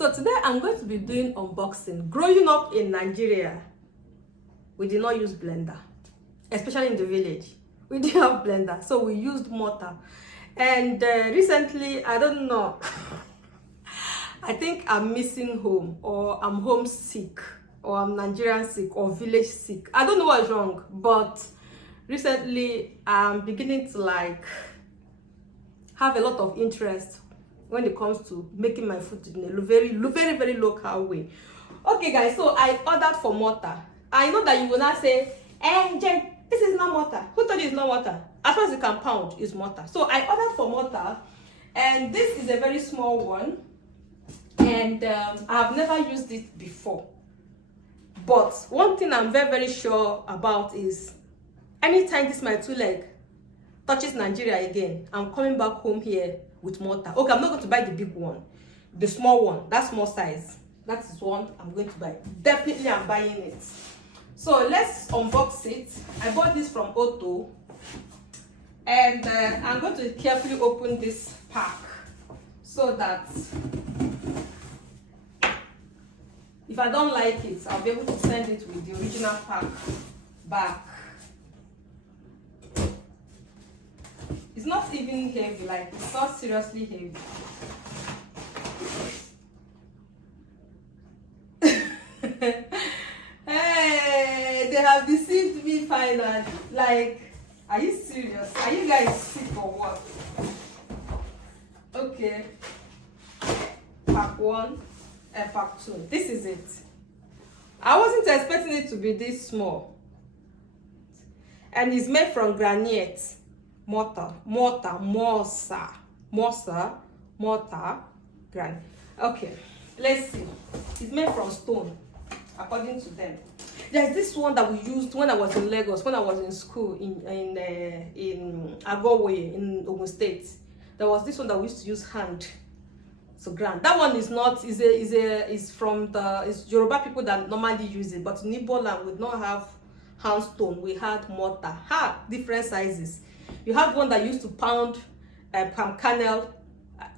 So today I'm going to be doing unboxing. Growing up in Nigeria, we did not use blender, especially in the village. We didn't have blender, so we used mortar. And recently, I don't know, I think I'm missing home, or I'm homesick, or I'm Nigerian sick, or village sick. I don't know what's wrong, but recently I'm beginning to have a lot of interest when it comes to making my food in a very local way. Okay guys, so I ordered for mortar. I know that you will not say, Jen, this is not mortar. Who told you it's not mortar? As far as you can pound, it's mortar. So I ordered for mortar, and this is a very small one, and I have never used it before. But one thing I'm very sure about is anytime this my two leg touches Nigeria again, I'm coming back home here with mortar. Okay, I'm not going to buy the big one, the small one, that small size. That is one I'm going to buy. Definitely I'm buying it. So let's unbox it. I bought this from Otto, and I'm going to carefully open this pack so that if I don't like it, I'll be able to send it with the original pack back. It's not even heavy, like it's not seriously heavy. Hey, they have deceived me finally. Like, are you serious? Are you guys sick or what? Okay. Pack 1 and pack 2. This is it. I wasn't expecting it to be this small. And it's made from Granite. Mortar, Granite. Okay, let's see. It's made from stone, according to them. There's this one that we used when I was in Lagos, when I was in school in Agowe in Ogun State. There was this one that we used to use hand to grind. That one is not is from the Yoruba people that normally use it, but in Igbo land we don't have hand stone. We had mortar. Different sizes. You have one that used to pound palm kernel,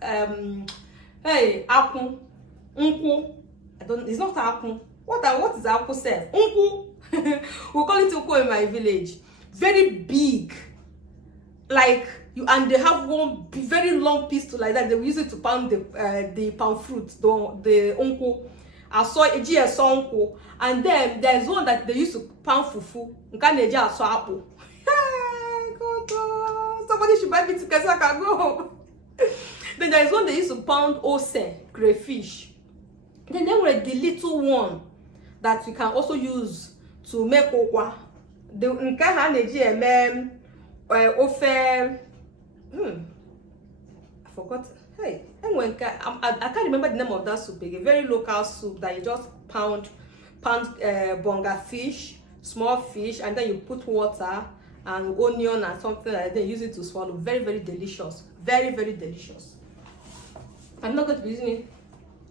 hey, akun, unku. It's not akun. What is akun self? Unku. We call it unku in my village. Very big. Like you, and they have one very long piece like that. They use it to pound the palm fruit, the unku. I saw a unku. And then there's one that they used to pound fufu. Apple. Somebody should buy me tickets so I can go home. Then there is one they used to pound ose, crayfish. Then there were the little one that we can also use to make okwa. The I forgot. Hey, I can't remember the name of that soup. A very local soup that you just pound bonga fish, small fish, and then you put water and onion and something like that. Then use it to swallow. Very delicious. Very delicious. I'm not going to be using it.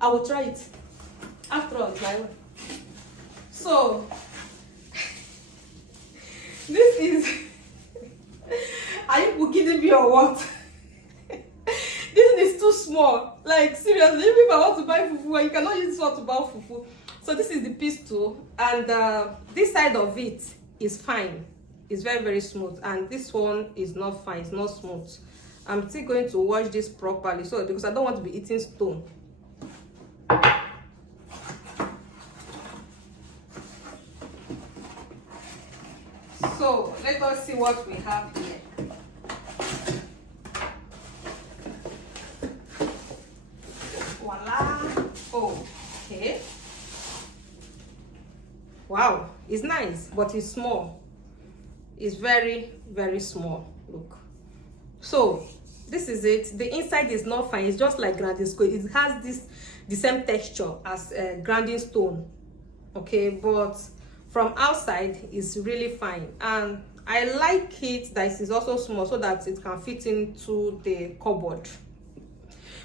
I will try it. After all, it's my own. So this is are you kidding me or what? This is too small. Like seriously, even if I want to buy fufu, you cannot use this one to buy fufu. So this is the piece too, and this side of it is fine. It's very smooth, and this one is not fine. It's not smooth. I'm still going to wash this properly, so because I don't want to be eating stone. So let us see what we have here. Voila. Oh, okay. Wow, it's nice, but it's small. Is very small. Look, so this is it. The inside is not fine. It's just like grinding stone. It has the same texture as grinding stone, okay, but from outside it's really fine. And I like it that it is also small so that it can fit into the cupboard.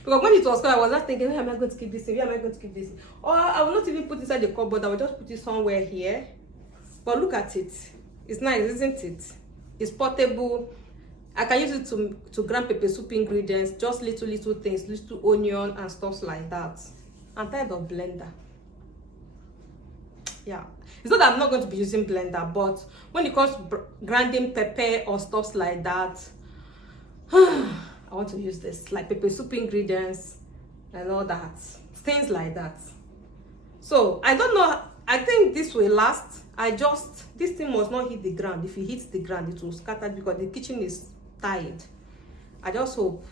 Because when it was small, I was not thinking, where am I going to keep this in? Where am I going to keep this in? Or I will not even put it inside the cupboard. I will just put it somewhere here. But look at it. It's nice, isn't it? It's portable. I can use it to grind pepper soup ingredients, just little things, little onion and stuff like that. I'm tired of blender. Yeah, it's not that I'm not going to be using blender, but when it comes to grinding pepper or stuff like that, I want to use this, like pepper soup ingredients and all that, things like that. So I don't know, I think this will last. This thing must not hit the ground. If it hits the ground, it will scatter because the kitchen is tied. I just hope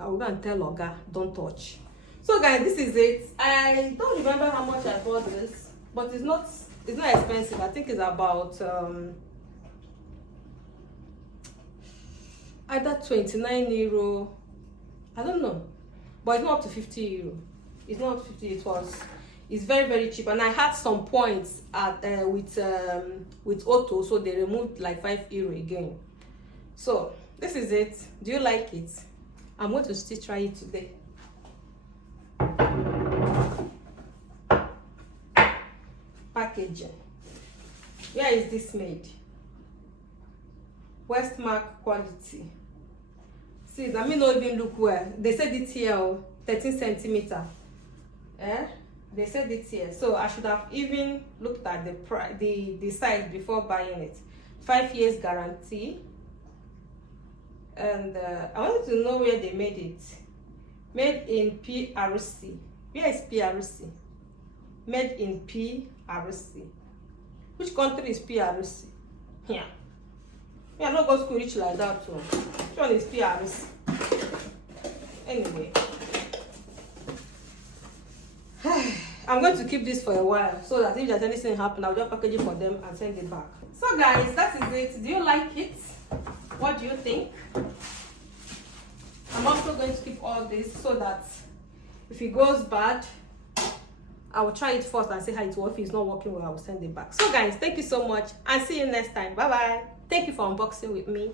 I will go and tell Oga, don't touch. So guys, this is it. I don't remember how much I bought this, but it's not expensive. I think it's about either 29 euro. I don't know, but it's not up to 50 euro. It's not up to 50. It's very, very cheap, and I had some points at with Auto, so they removed like 5 euro again. So this is it. Do you like it? I'm going to still try it today. Packaging. Where is this made? Westmark quality. See, let me not even look well. They said it here, 13 centimeter. They said it here, so I should have even looked at the size before buying it. 5 years guarantee. And I wanted to know where they made it. Made in PRC. Where is PRC? Made in PRC. Which country is PRC? Here. Yeah, I'm not going to school rich like that too. Which one is PRC? Anyway. I'm going to keep this for a while so that if there's anything happen, I'll just package it for them and send it back. So guys, that is it. Do you like it? What do you think? I'm also going to keep all this so that if it goes bad, I will try it first and see how it works. If it's not working well, I will send it back. So guys, thank you so much and see you next time. Bye bye. Thank you for unboxing with me.